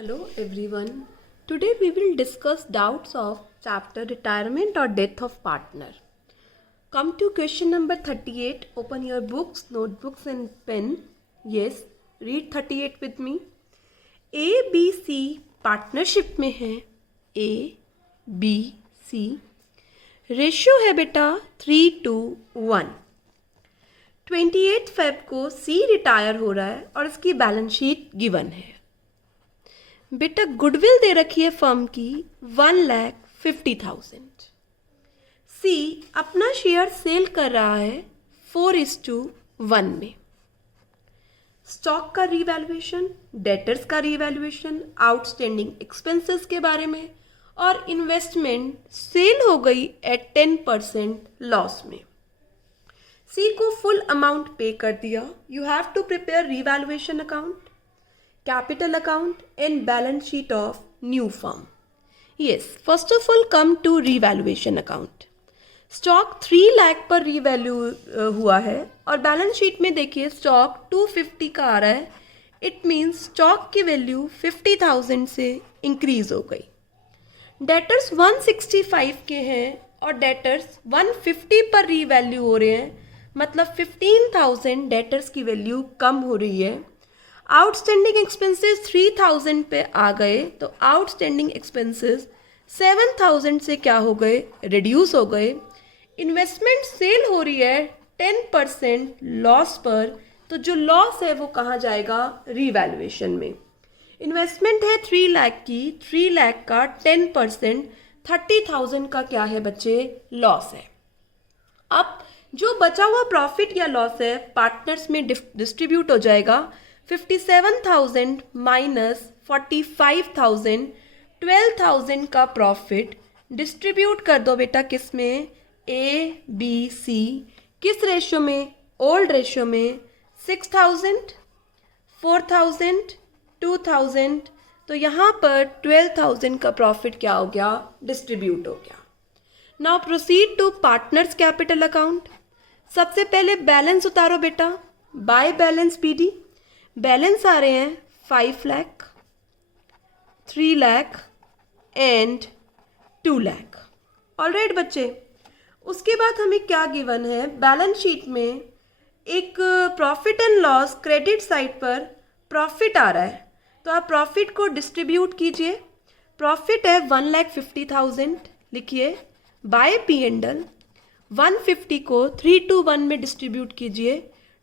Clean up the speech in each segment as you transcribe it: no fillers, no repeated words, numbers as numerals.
Hello everyone. Today we will discuss doubts of chapter retirement or death of partner. Come to question number 38. Open your books, notebooks and pen. Yes, read 38 with me. A, B, C partnership में है. A, B, C. Ratio है बेटा 3:1. 28 Feb को C retire हो रहा है और इसकी बैलेंस शीट गिवन है. बेटा गुडविल दे रखी है फर्म की 1,50,000. सी अपना शेयर सेल कर रहा है 4:1 में. स्टॉक का रीवैल्यूएशन, डेटर्स का रीवैल्यूएशन, आउटस्टैंडिंग एक्सपेंसेस के बारे में और इन्वेस्टमेंट सेल हो गई एट 10% लॉस में. सी को फुल अमाउंट पे कर दिया. You have to prepare revaluation account, capital account and balance sheet of new firm. Yes, first of all come to revaluation account. Stock 3 lakh पर रीवैल्यू हुआ है और बैलेंस शीट में देखिए स्टॉक 250 का आ रहा है. इट मीन्स स्टॉक की वैल्यू 50,000 से इंक्रीज हो गई. डेटर्स 165 के हैं और डेटर्स 150 पर रीवैल्यू हो रहे हैं, मतलब 15,000 डेटर्स की वैल्यू कम हो रही है. आउटस्टैंडिंग एक्सपेंसेस 3,000 पे आ गए तो आउटस्टैंडिंग एक्सपेंसेस 7,000 से क्या हो गए, रिड्यूस हो गए. इन्वेस्टमेंट सेल हो रही है 10% लॉस पर, तो जो लॉस है वो कहाँ जाएगा, रीवैल्यूएशन में. इन्वेस्टमेंट है 3 लाख की, 3 लाख का 10% 30,000 का क्या है बच्चे, लॉस है. अब जो बचा हुआ प्रॉफिट या लॉस है पार्टनर्स में डिस्ट्रीब्यूट हो जाएगा. 57,000 माइनस 45,000, 12,000 का प्रॉफिट डिस्ट्रीब्यूट कर दो बेटा किस में, ए बी सी. किस रेशियो में, ओल्ड रेशियो में. 6,000, 4,000, 2,000, तो यहाँ पर 12,000 का प्रॉफिट क्या हो गया, डिस्ट्रीब्यूट हो गया. Now proceed to partners capital account. सबसे पहले बैलेंस उतारो बेटा, बाय बैलेंस पीडी. बैलेंस आ रहे हैं 5 लाख, 3 लाख एंड 2 लाख. ऑलराइट बच्चे, उसके बाद हमें क्या गिवन है, बैलेंस शीट में एक profit and loss credit side पर प्रॉफिट आ रहा है, तो आप प्रॉफिट को डिस्ट्रीब्यूट कीजिए. प्रॉफिट है 1,50,000, लिखिए बाय पी एंड एल. 150 को 3:1 में डिस्ट्रीब्यूट कीजिए.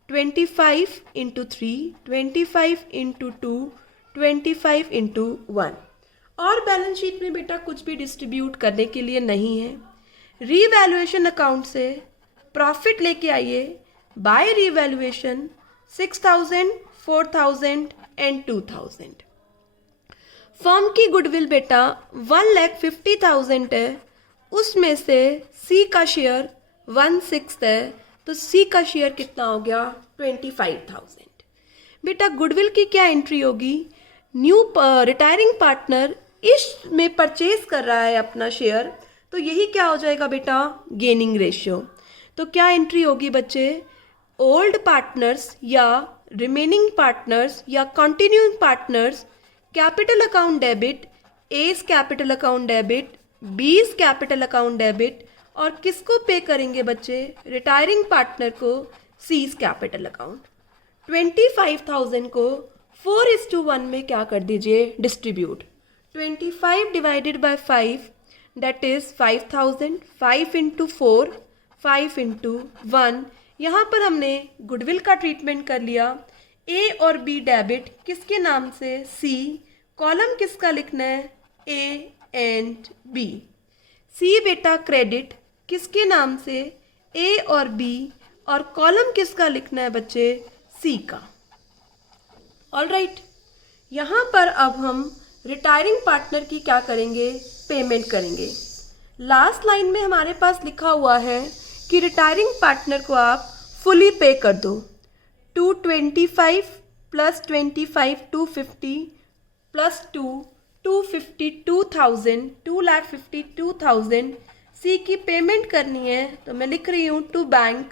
25 इंटू 3, 25 इंटू 2, 25 इंटू 1. और बैलेंस शीट में बेटा कुछ भी डिस्ट्रीब्यूट करने के लिए नहीं है. रीवैल्यूएशन अकाउंट से प्रॉफिट लेके आइए बाय रीवैल्यूएशन 6,000, 4,000 एंड 2,000. फर्म की गुडविल बेटा 1,50,000 है, उसमें से सी का शेयर 1/6 है, तो सी का शेयर कितना हो गया, 25,000. बेटा गुडविल की क्या एंट्री होगी, न्यू रिटायरिंग पार्टनर इसमें परचेज कर रहा है अपना शेयर, तो यही क्या हो जाएगा बेटा, गेनिंग रेशियो. तो क्या एंट्री होगी बच्चे, ओल्ड पार्टनर्स या रिमेनिंग पार्टनर्स या continuing partners capital account debit, A's capital account debit, B's capital account debit, और किसको पे करेंगे बच्चे, रिटायरिंग पार्टनर को सीज कैपिटल अकाउंट. 25,000 को 4:1 में क्या कर दीजिए, distribute. 25 divided by 5 that is 5,000. 5 into 4, 5 into 1. यहाँ पर हमने गुडविल का ट्रीटमेंट कर लिया. ए और बी डेबिट किसके नाम से, सी. कॉलम किसका लिखना है, ए एंड बी. सी बेटा क्रेडिट किसके नाम से, ए और बी, और कॉलम किसका लिखना है बच्चे, सी का. ऑलराइट, यहाँ पर अब हम रिटायरिंग पार्टनर की क्या करेंगे, पेमेंट करेंगे. लास्ट लाइन में हमारे पास लिखा हुआ है कि रिटायरिंग पार्टनर को आप फुली पे कर दो. 225 प्लस 25 250 प्लस 252,000, 2,52,000. सी की पेमेंट करनी है तो मैं लिख रही हूँ टू बैंक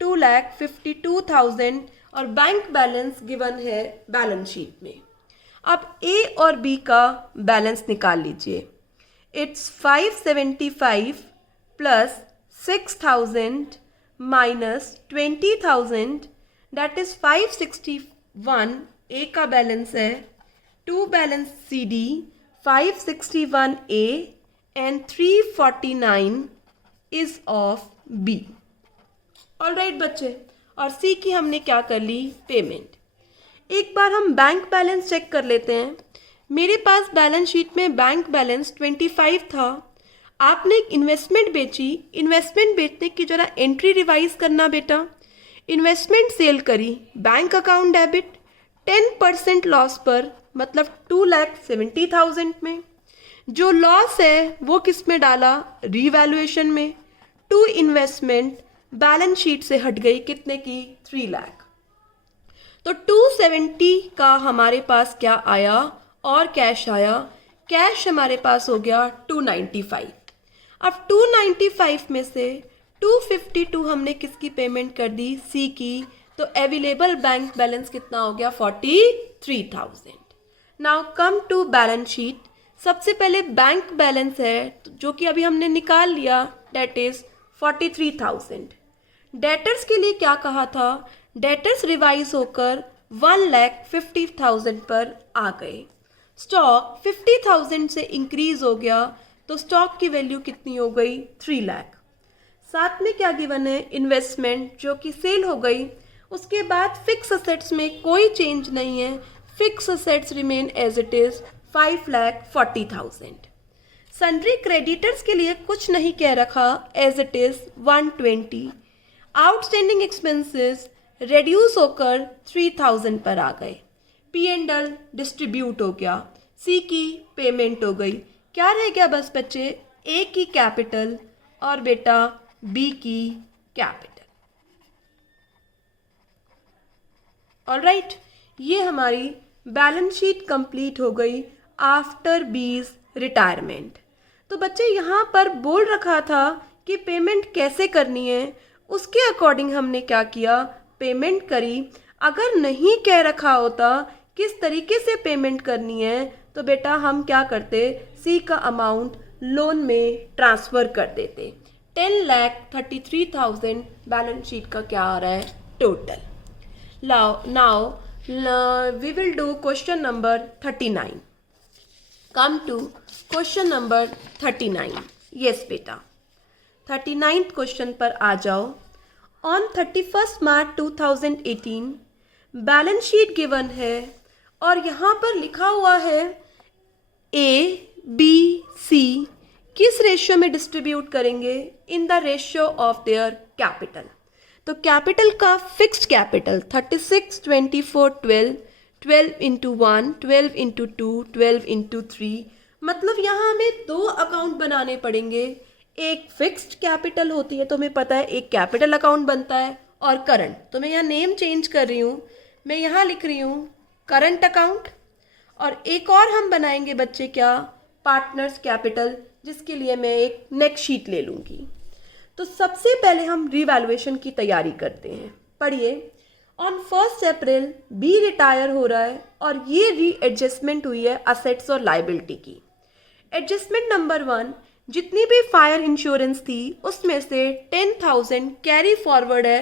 2,52,000 और बैंक बैलेंस गिवन है बैलेंस शीट में. अब ए और बी का बैलेंस निकाल लीजिए. It's 575 plus 6000 minus 20,000 that is 561. A का बैलेंस है. To balance C D 561 A and 349 is of B. Alright बच्चे, और सी की हमने क्या कर ली, पेमेंट. एक बार हम बैंक बैलेंस चेक कर लेते हैं. मेरे पास बैलेंस शीट में बैंक बैलेंस 25 था. आपने एक इन्वेस्टमेंट बेची. इन्वेस्टमेंट बेचने की जरा एंट्री रिवाइज करना बेटा. इन्वेस्टमेंट सेल करी, बैंक अकाउंट डेबिट. 10% लॉस पर, मतलब 2,70,000 में. जो लॉस है वो किस में डाला, रीवैल्यूएशन में. टू इन्वेस्टमेंट बैलेंस शीट से हट गई कितने की, 3 लाख. तो 270 का हमारे पास क्या आया और कैश आया. कैश हमारे पास हो गया 295. अब 295 में से 252 हमने किसकी पेमेंट कर दी, सी की. तो अवेलेबल बैंक बैलेंस कितना हो गया, 43,000. Now come to balance sheet. सबसे पहले बैंक बैलेंस है जो कि अभी हमने निकाल लिया, डेट इज 43,000. डेटर्स के लिए क्या कहा था, डेटर्स रिवाइज होकर 1,50,000 पर आ गए. स्टॉक 50,000 से इंक्रीज हो गया तो स्टॉक की वैल्यू कितनी हो गई, 3 लाख. साथ में क्या गिवन है, इन्वेस्टमेंट जो कि सेल हो गई. उसके बाद फिक्स असेट्स में कोई चेंज नहीं है. Fix assets remain as it is 5,40,000. Sundry creditors के लिए कुछ नहीं कह रखा, as it is 120. Outstanding expenses reduce होकर 3,000 पर आ गए. पी एंड एल डिस्ट्रीब्यूट हो गया. सी की पेमेंट हो गई. क्या रह गया बस बच्चे, ए की कैपिटल और बेटा बी की कैपिटल. ऑलराइट, ये हमारी बैलेंस शीट कंप्लीट हो गई आफ्टर बीज रिटायरमेंट. तो बच्चे यहाँ पर बोल रखा था कि पेमेंट कैसे करनी है, उसके अकॉर्डिंग हमने क्या किया, पेमेंट करी. अगर नहीं कह रखा होता किस तरीके से पेमेंट करनी है तो बेटा हम क्या करते, सी का अमाउंट लोन में ट्रांसफ़र कर देते. 10,33,000 बैलेंस शीट का क्या आ रहा है, total. Now we will do question number 39. Come to question number 39. Yes बेटा, 39th क्वेश्चन पर आ जाओ. On 31st March 2018 balance sheet given है और यहाँ पर लिखा हुआ है ए बी सी किस रेशियो में डिस्ट्रीब्यूट करेंगे, in the ratio of their capital. तो कैपिटल का fixed capital 36, 24, 12, 12 into 1, 12 into 2, 12 into 3. मतलब यहाँ हमें 2 अकाउंट बनाने पड़ेंगे. एक फिक्स्ड कैपिटल होती है तो हमें पता है, एक कैपिटल अकाउंट बनता है और करंट. तो मैं यहाँ नेम चेंज कर रही हूँ, मैं यहाँ लिख रही हूँ करंट अकाउंट. और एक और हम बनाएंगे बच्चे क्या, पार्टनर्स कैपिटल, जिसके लिए मैं एक नेक्स्ट शीट ले लूँगी. तो सबसे पहले हम रीवैल्यूएशन की तैयारी करते हैं. पढ़िए. ऑन 1 अप्रैल बी रिटायर हो रहा है और ये रीएडजस्टमेंट हुई है असेट्स और लाइबिलिटी की. एडजस्टमेंट नंबर 1, जितनी भी फायर इंश्योरेंस थी उसमें से 10,000 कैरी फॉरवर्ड है,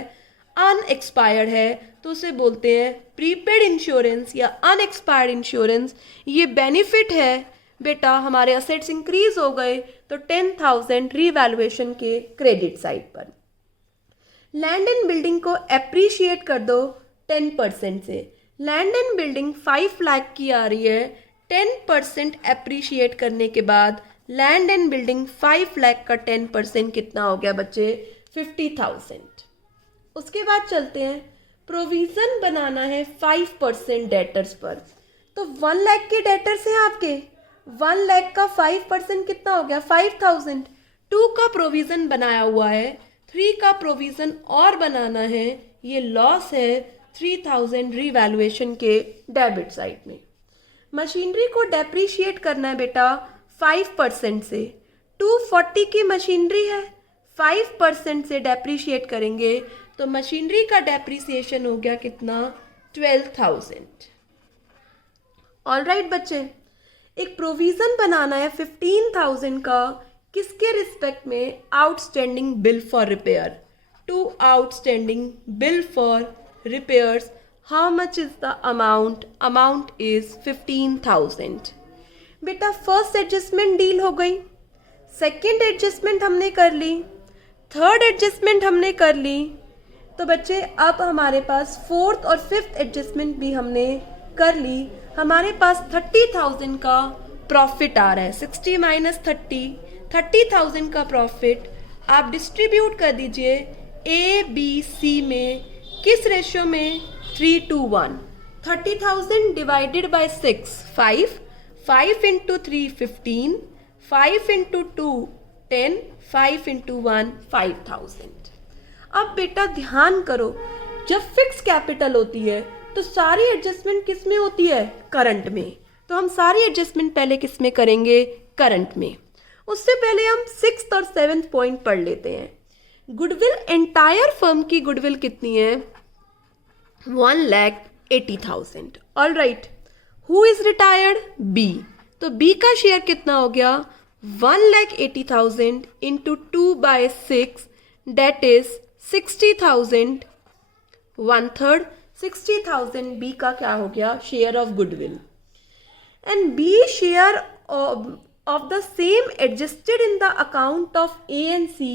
अनएक्सपायर्ड है, तो उसे बोलते हैं प्रीपेड इंश्योरेंस या अनएक्सपायर्ड इंश्योरेंस. ये बेनिफिट है बेटा, हमारे असेट्स इंक्रीज हो गए तो 10,000 रीवैल्यूएशन के क्रेडिट साइड पर. लैंड एंड बिल्डिंग को एप्रिशिएट कर दो 10% से. लैंड एंड बिल्डिंग 5 लाख की आ रही है. 10% एप्रिशिएट करने के बाद लैंड एंड बिल्डिंग 5 लाख का 10% कितना हो गया बच्चे, 50,000. उसके बाद चलते हैं, प्रोविज़न बनाना है 5% डेटर्स पर. तो 1 लाख के डेटर्स हैं आपके, 1 लाख का 5% कितना हो गया, 5,000. 2 का प्रोविज़न बनाया हुआ है, 3 का प्रोविज़न और बनाना है. ये लॉस है 3,000 रीवैल्यूएशन के डेबिट साइड में. मशीनरी को डेप्रीशिएट करना है बेटा 5% से. 240 की मशीनरी है, 5% से डेप्रीशिएट करेंगे तो मशीनरी का डेप्रीसिएशन हो गया कितना, 12,000. ऑल राइट बच्चे, एक प्रोविज़न बनाना है 15,000 का किसके रिस्पेक्ट में, outstanding bill for repair, to outstanding bill for repairs. How much is the amount? Amount is 15,000. बेटा फर्स्ट एडजस्टमेंट डील हो गई, सेकेंड एडजस्टमेंट हमने कर ली, थर्ड एडजस्टमेंट हमने कर ली, तो बच्चे अब हमारे पास फोर्थ और फिफ्थ एडजस्टमेंट भी हमने कर ली। हमारे पास 30,000 का प्रॉफिट आ रहा है, 60 माइनस 30,000 का प्रॉफिट आप डिस्ट्रीब्यूट कर दीजिए ए बी सी में, किस रेशियो में, 3:1। 30,000 divided by 6, 5 into 3 15, 5 into 2 10, 5 into 1 5,000। अब बेटा ध्यान करो, जब फिक्स कैपिटल होती है तो सारी एडजस्टमेंट किस में होती है, करंट में। तो हम सारी एडजस्टमेंट पहले किस में करेंगे, करंट में। उससे पहले हम 6th और 7th पॉइंट पढ़ लेते हैं। गुडविल, एंटायर फर्म की गुडविल कितनी है, 1,80,000। All right, who is retired, B, तो बी का शेयर कितना हो गया, 1,80,000 इंटू 2/6, डेट इज 60,000, 1/3, 60,000 बी का क्या हो गया, share of goodwill. And B share of the same adjusted in the account of A and C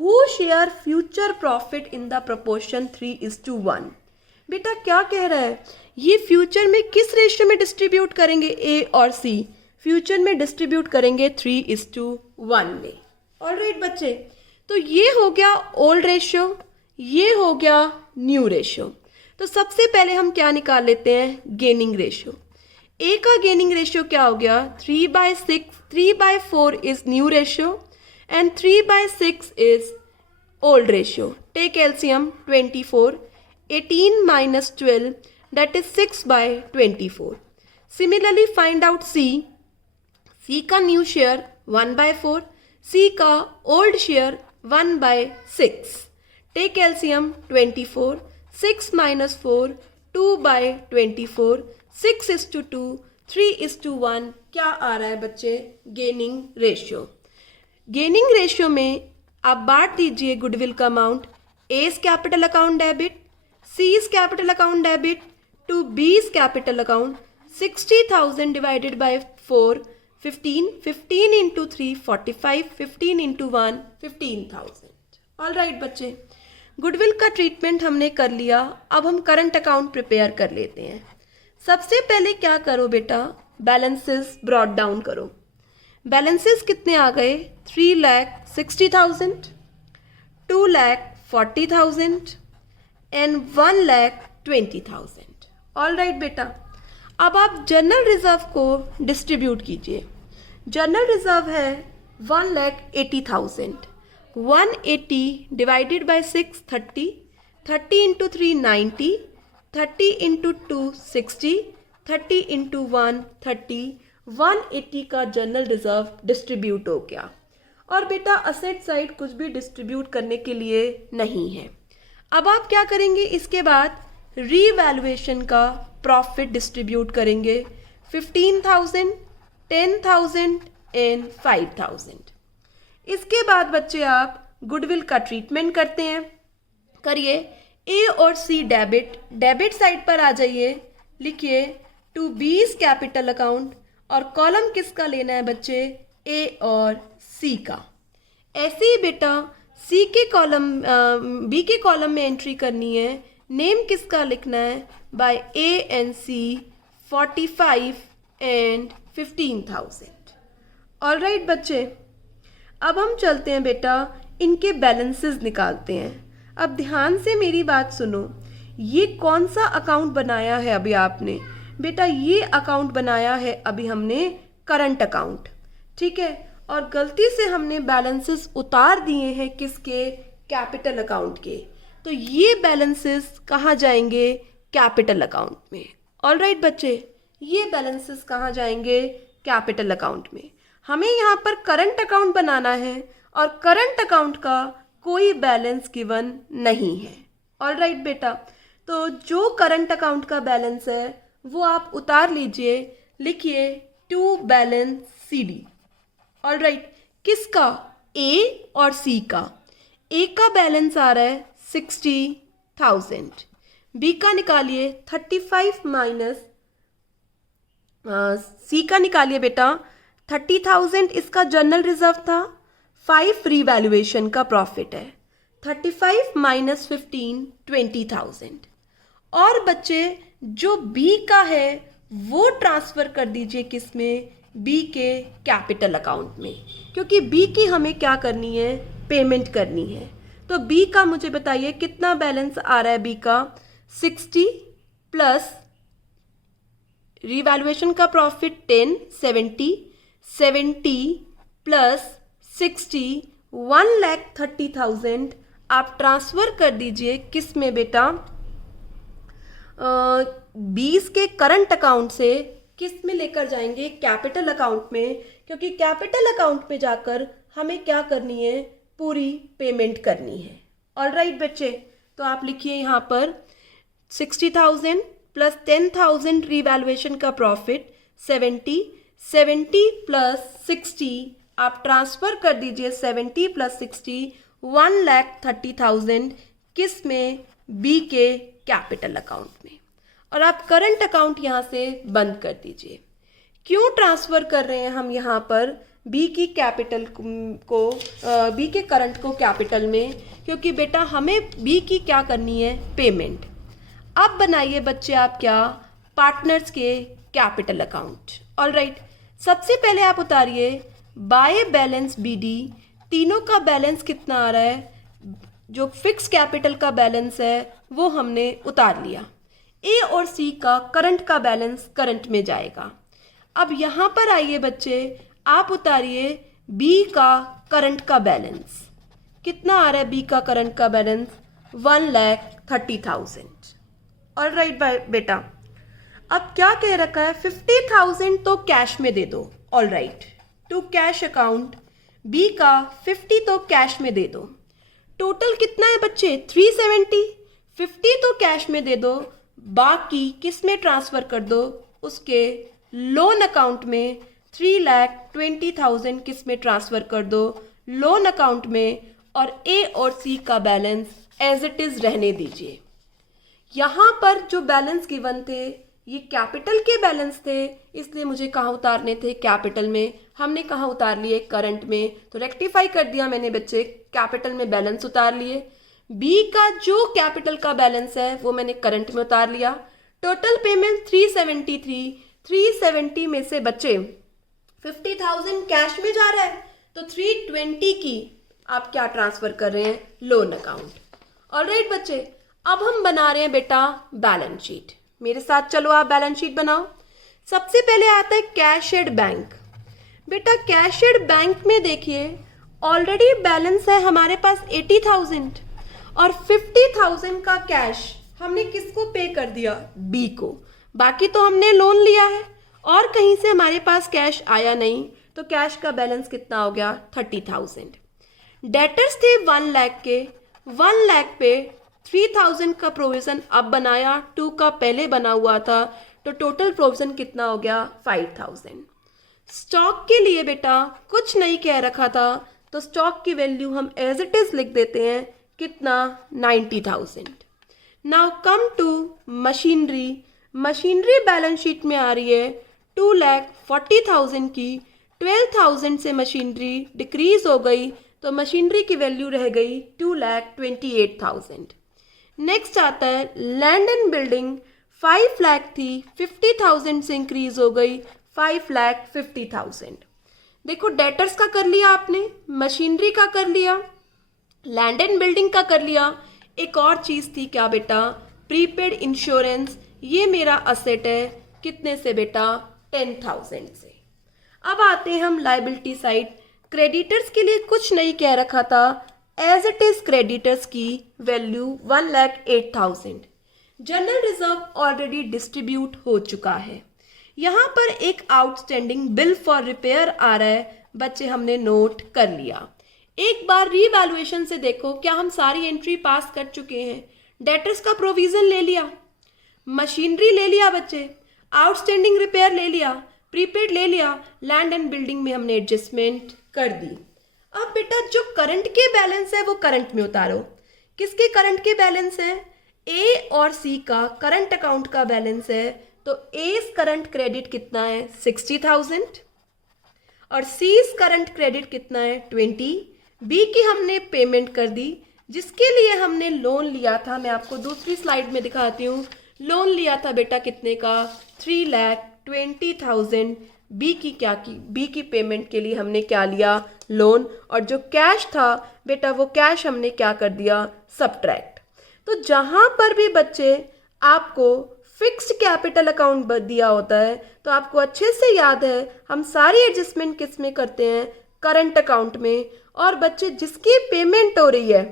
who share future profit in the proportion 3:1। बेटा क्या कह रहा है, ये फ्यूचर में किस रेशियो में डिस्ट्रीब्यूट करेंगे, ए और सी, फ्यूचर में डिस्ट्रीब्यूट करेंगे 3:1 में। ऑल राइट बच्चे, तो ये हो गया ओल्ड रेशियो, ये हो गया न्यू रेशियो। तो सबसे पहले हम क्या निकाल लेते हैं, गेनिंग रेशियो। ए का गेनिंग रेशियो क्या हो गया, 3/6, 3/4 is new ratio and 3/6 is old ratio. Take LCM 24, 18 minus 12, that is 6/24। Similarly find out C, C का न्यू शेयर 1/4, C का old share 1/6। Take LCM 24, 6 minus 4, 2/24, 6:2, 3:1, क्या आ रहा है बच्चे, गेनिंग रेशियो। गेनिंग रेशियो में आप बांट दीजिए गुडविल का amount, A's capital account debit, C's capital account debit to B's capital account. 60,000 divided by 4, 15, 15 into 3 45, 15 into 1 15,000। All right बच्चे, गुडविल का ट्रीटमेंट हमने कर लिया, अब हम करंट अकाउंट प्रिपेयर कर लेते हैं। सबसे पहले क्या करो बेटा, बैलेंसेस ब्रॉट डाउन करो। बैलेंसेस कितने आ गए, 3,60,000, 2,40,000 एंड 1,20,000। ऑल राइट बेटा, अब आप जनरल रिजर्व को डिस्ट्रीब्यूट कीजिए। जनरल रिजर्व है 1,80,000, 180 divided by 6 30, 30 into 3 90, 30 into 2 60, 30 into 1 30, 180 का जनरल रिजर्व डिस्ट्रीब्यूट हो गया। और बेटा असेट साइड कुछ भी डिस्ट्रीब्यूट करने के लिए नहीं है। अब आप क्या करेंगे, इसके बाद रीवैल्यूएशन का प्रॉफिट डिस्ट्रीब्यूट करेंगे, 15,000, 10,000 एंड 5,000। इसके बाद बच्चे आप गुडविल का ट्रीटमेंट करते हैं, करिए। ए और सी डेबिट, डेबिट साइड पर आ जाइए, लिखिए टू बीज कैपिटल अकाउंट, और कॉलम किसका लेना है बच्चे, ए और सी का। ऐसे ही बेटा सी के कॉलम, बी के कॉलम में एंट्री करनी है, नेम किसका लिखना है, by A and C 45 and 15,000। All right बच्चे, अब हम चलते हैं बेटा, इनके बैलेंसेस निकालते हैं। अब ध्यान से मेरी बात सुनो, ये कौन सा अकाउंट बनाया है अभी आपने, बेटा ये अकाउंट बनाया है अभी हमने करंट अकाउंट, ठीक है। और गलती से हमने बैलेंसेस उतार दिए हैं किसके, कैपिटल अकाउंट के, तो ये बैलेंसेस कहाँ जाएंगे, कैपिटल अकाउंट में। ऑल राइट बच्चे, ये बैलेंसेस कहाँ जाएंगे, कैपिटल अकाउंट में। हमें यहाँ पर करंट अकाउंट बनाना है और करंट अकाउंट का कोई बैलेंस गिवन नहीं है। ऑल राइट बेटा, तो जो करंट अकाउंट का बैलेंस है वो आप उतार लीजिए, लिखिए to balance CD। All right, किसका? ए और सी का। ए का बैलेंस आ रहा है 60,000, बी का निकालिए 35 माइनस सी का निकालिए बेटा 30,000, इसका जनरल रिजर्व था, 5 रीवैल्यूएशन का प्रॉफिट है, 35 माइनस 15 20,000। और बच्चे जो बी का है वो ट्रांसफ़र कर दीजिए किस में? बी के कैपिटल अकाउंट में, क्योंकि बी की हमें क्या करनी है? पेमेंट करनी है। तो बी का मुझे बताइए कितना बैलेंस आ रहा है? बी का 60 प्लस रीवैल्यूएशन का प्रॉफिट 10, 70 प्लस 60 1,30,000 आप ट्रांसफ़र कर दीजिए किस में बेटा? 20 के करंट अकाउंट से किस में लेकर जाएंगे? कैपिटल अकाउंट में, क्योंकि कैपिटल अकाउंट में जाकर हमें क्या करनी है? पूरी पेमेंट करनी है। ऑल राइट बच्चे, तो आप लिखिए यहाँ पर 60,000 प्लस 10,000 रीवैल्यूएशन का प्रॉफिट 70 प्लस 60 आप ट्रांसफ़र कर दीजिए 70 प्लस 60 1,30,000 किस में? बी के कैपिटल अकाउंट में। और आप करंट अकाउंट यहाँ से बंद कर दीजिए। क्यों ट्रांसफ़र कर रहे हैं हम यहाँ पर बी की कैपिटल को बी के करंट को कैपिटल में? क्योंकि बेटा हमें बी की क्या करनी है? पेमेंट। अब बनाइए बच्चे आप क्या? पार्टनर्स के कैपिटल अकाउंट। ऑल राइट, सबसे पहले आप उतारिए बाय बैलेंस BD, तीनों का बैलेंस कितना आ रहा है? जो फिक्स कैपिटल का बैलेंस है वो हमने उतार लिया। ए और सी का करंट का बैलेंस करंट में जाएगा। अब यहाँ पर आइए बच्चे, आप उतारिए बी का करंट का बैलेंस। कितना आ रहा है बी का करंट का बैलेंस? 1,30,000। ऑल राइट बेटा, अब क्या कह रखा है? 50,000 तो कैश में दे दो। All right, to cash account B का 50 तो कैश में दे दो। टोटल कितना है बच्चे? 370। 50 तो कैश में दे दो, बाकी किस में ट्रांसफ़र कर दो? उसके लोन अकाउंट में 3,20,000 किस में ट्रांसफ़र कर दो? लोन अकाउंट में। और ए और सी का बैलेंस एज इट इज़ रहने दीजिए। यहाँ पर जो बैलेंस गिवन थे ये कैपिटल के बैलेंस थे, इसलिए मुझे कहाँ उतारने थे? कैपिटल में। हमने कहाँ उतार लिए? करंट में। तो रेक्टिफाई कर दिया मैंने बच्चे, कैपिटल में बैलेंस उतार लिए। बी का जो कैपिटल का बैलेंस है वो मैंने करंट में उतार लिया। Total payment 373। 370 में से बच्चे 50,000 कैश में जा रहा है, तो 320 की आप क्या ट्रांसफ़र कर रहे हैं? Loan account. ऑलराइट बच्चे, अब हम बना रहे हैं बेटा बैलेंस शीट। मेरे साथ चलो आप बैलेंस शीट बनाओ। सबसे पहले आता है कैशड बैंक। बेटा कैशड बैंक में देखिए ऑलरेडी बैलेंस है हमारे पास 80,000 और 50,000 का कैश हमने किसको पे कर दिया? बी को। बाकी तो हमने लोन लिया है और कहीं से हमारे पास कैश आया नहीं, तो कैश का बैलेंस कितना हो गया? 30,000। डेटर्स थे 1 लाख के, 1 लाख पे 3,000 का प्रोविज़न अब बनाया, 2 का पहले बना हुआ था, तो टोटल प्रोविज़न कितना हो गया? 5,000। स्टॉक के लिए बेटा कुछ नहीं कह रखा था, तो स्टॉक की वैल्यू हम एज इट इज़ लिख देते हैं। कितना? 90,000। Now come to machinery. Machinery balance sheet में आ रही है 2,40,000 की। 12,000 से मशीनरी डिक्रीज हो गई, तो मशीनरी की वैल्यू रह गई 2,28,000। नेक्स्ट आता है लैंड एंड बिल्डिंग। 5 लाख थी, 50,000 से इंक्रीज हो गई 5,50,000। देखो डेटर्स का कर लिया आपने, मशीनरी का कर लिया, लैंड एंड बिल्डिंग का कर लिया। एक और चीज़ थी क्या बेटा? Prepaid insurance. ये मेरा असेट है, कितने से बेटा? 10,000 से। अब आते हैं हम लाइबिलिटी साइड। क्रेडिटर्स के लिए कुछ नहीं कह रखा था, एज इट इज क्रेडिटर्स की value 1,08,000। General reserve already distribute हो चुका है। यहाँ पर एक आउटस्टैंडिंग बिल फॉर रिपेयर आ रहा है, बच्चे हमने नोट कर लिया। एक बार रीवैल्यूएशन से देखो क्या हम सारी एंट्री पास कर चुके हैं। डेटर्स का प्रोविजन ले लिया, मशीनरी ले लिया बच्चे। आउटस्टैंडिंग रिपेयर ले लिया, प्रीपेड ले लिया, लैंड एंड बिल्डिंग में हमने एडजस्टमेंट कर दी। अब बेटा जो करंट के बैलेंस है वो करंट में उतारो। किसके करंट के बैलेंस है? ए और सी का करंट अकाउंट का बैलेंस है, तो ए's करंट क्रेडिट कितना है? 60,000 और सी's करंट क्रेडिट कितना है? 20। बी की हमने पेमेंट कर दी, जिसके लिए हमने लोन लिया था, मैं आपको दूसरी स्लाइड में दिखाती हूँ। लोन लिया था बेटा कितने का? 3,20,000। बी की पेमेंट के लिए हमने क्या लिया? लोन। और जो कैश था बेटा वो कैश हमने क्या कर दिया? सब्ट्रैक्ट। तो जहाँ पर भी बच्चे आपको फिक्स्ड कैपिटल अकाउंट दिया होता है तो आपको अच्छे से याद है हम सारी एडजस्टमेंट किस में करते हैं? करंट अकाउंट में। और बच्चे जिसकी पेमेंट हो रही है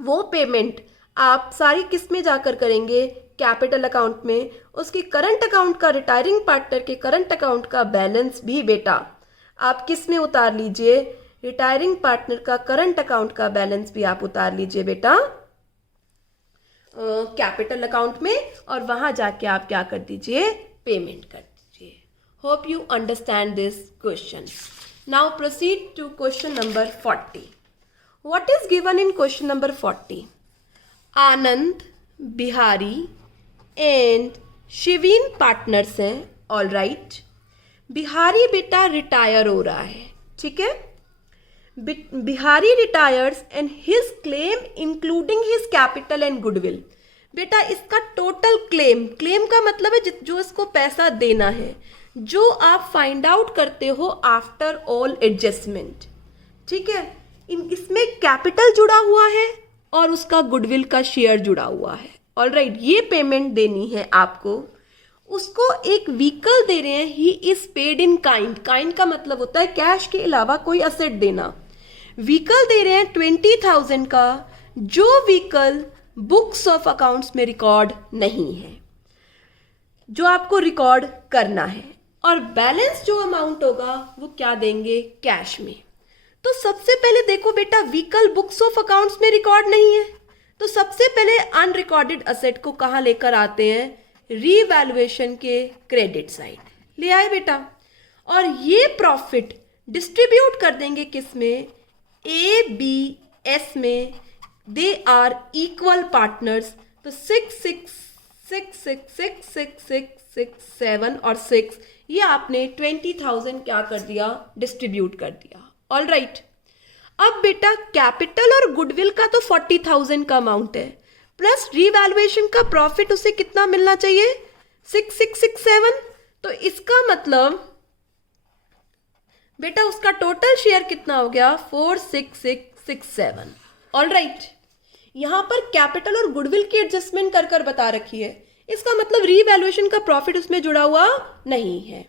वो पेमेंट आप सारी किस में जाकर करेंगे? कैपिटल अकाउंट में। उसकी करंट अकाउंट का, रिटायरिंग पार्टनर के करंट अकाउंट का बैलेंस भी बेटा आप किस में उतार लीजिए? रिटायरिंग पार्टनर का करंट अकाउंट का बैलेंस भी आप उतार लीजिए बेटा कैपिटल अकाउंट में, और वहां जाके आप क्या कर दीजिए? पेमेंट कर दीजिए। Hope you understand this question. Now proceed to question number 40. What is given in question number 40? Anand, Bihari and Shivin partners हैं। All right. बिहारी बेटा रिटायर हो रहा है, ठीक है। Bihari retires and his claim including his capital and goodwill. बेटा इसका टोटल क्लेम का मतलब है जो इसको पैसा देना है, जो आप फाइंड आउट करते हो आफ्टर ऑल एडजस्टमेंट, ठीक है। इसमें कैपिटल जुड़ा हुआ है और उसका गुडविल का शेयर जुड़ा हुआ है। ऑलराइट, ये पेमेंट देनी है आपको। उसको एक व्हीकल दे रहे हैं, he is paid in kind. Kind का मतलब होता है कैश के अलावा कोई असेट देना। व्हीकल दे रहे हैं 20,000 का, जो व्हीकल बुक्स ऑफ अकाउंट्स में रिकॉर्ड नहीं है, जो आपको रिकॉर्ड करना है। और बैलेंस जो अमाउंट होगा वो क्या देंगे? कैश में। तो सबसे पहले देखो बेटा व्हीकल बुक्स ऑफ अकाउंट्स में रिकॉर्ड नहीं है, तो सबसे पहले अनरिकॉर्डेड असेट को कहाँ लेकर आते हैं? रीवैल्यूएशन के क्रेडिट साइड ले आए बेटा। और ये प्रॉफिट डिस्ट्रीब्यूट कर देंगे किस में? ए बी एस में। दे आर इक्वल पार्टनर्स, तो 6 6 6 6 6 6 6 6 7 और 6, ये आपने 20,000 क्या कर दिया? डिस्ट्रीब्यूट कर दिया। All right. अब बेटा कैपिटल और गुडविल का तो 40,000 का अमाउंट है, प्लस रीवैल्यूएशन का प्रॉफिट उसे कितना मिलना चाहिए? 6667। तो इसका मतलब बेटा उसका टोटल शेयर कितना हो गया? 46667। All right. यहां पर कैपिटल और गुडविल की एडजस्टमेंट कर कर बता रखी है, इसका मतलब रीवैल्यूएशन का प्रॉफिट उसमें जुड़ा हुआ नहीं है।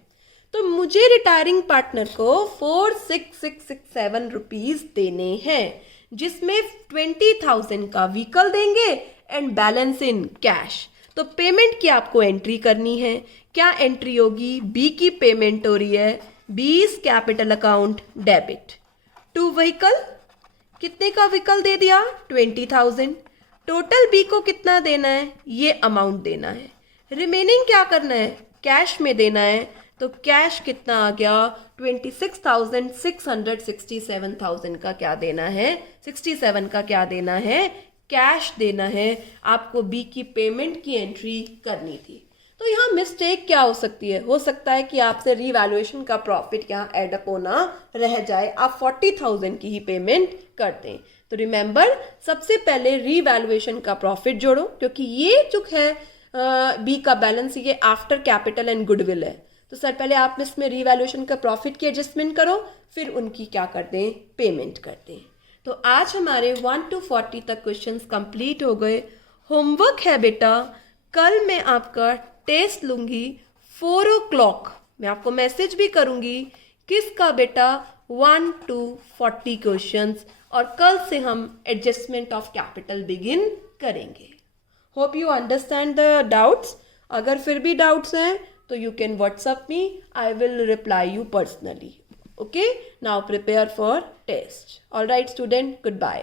तो मुझे रिटायरिंग पार्टनर को 46667 रुपीज देने हैं, जिसमें 20,000 का व्हीकल देंगे एंड बैलेंस इन कैश। तो पेमेंट की आपको एंट्री करनी है। क्या एंट्री होगी? बी की पेमेंट हो रही है, B's capital account debit to vehicle. कितने का व्हीकल दे दिया? 20,000। टोटल बी को कितना देना है? ये अमाउंट देना है। रिमेनिंग क्या करना है? कैश में देना है। तो कैश कितना आ गया? 26,600, 67,000 का क्या देना है? 67 का क्या देना है? कैश देना है। आपको बी की पेमेंट की एंट्री करनी थी। तो यहाँ मिस्टेक क्या हो सकती है? हो सकता है कि आपसे रीवैल्यूएशन का प्रॉफिट यहाँ एडअप होना रह जाए, आप 40,000 की ही पेमेंट कर दें। तो रिमेंबर, सबसे पहले रीवैल्यूएशन का प्रॉफिट जोड़ो, क्योंकि ये जो है बी का बैलेंस ये आफ्टर कैपिटल एंड गुडविल है। तो सर पहले आप इसमें रीवैल्यूएशन का प्रॉफिट की एडजस्टमेंट करो, फिर उनकी क्या कर दें? पेमेंट कर दें। तो आज हमारे 1 to 40 तक क्वेश्चंस कंप्लीट हो गए। होमवर्क है बेटा, कल मैं आपका टेस्ट लूंगी 4 o'clock। मैं आपको मैसेज भी करूंगी किसका बेटा? 1 to 40 क्वेश्चंस, और कल से हम एडजस्टमेंट ऑफ कैपिटल बिगिन करेंगे। Hope you understand the doubts. अगर फिर भी डाउट्स हैं तो you can WhatsApp me. I will reply you personally. Okay? Now prepare for test. All right, student. Goodbye.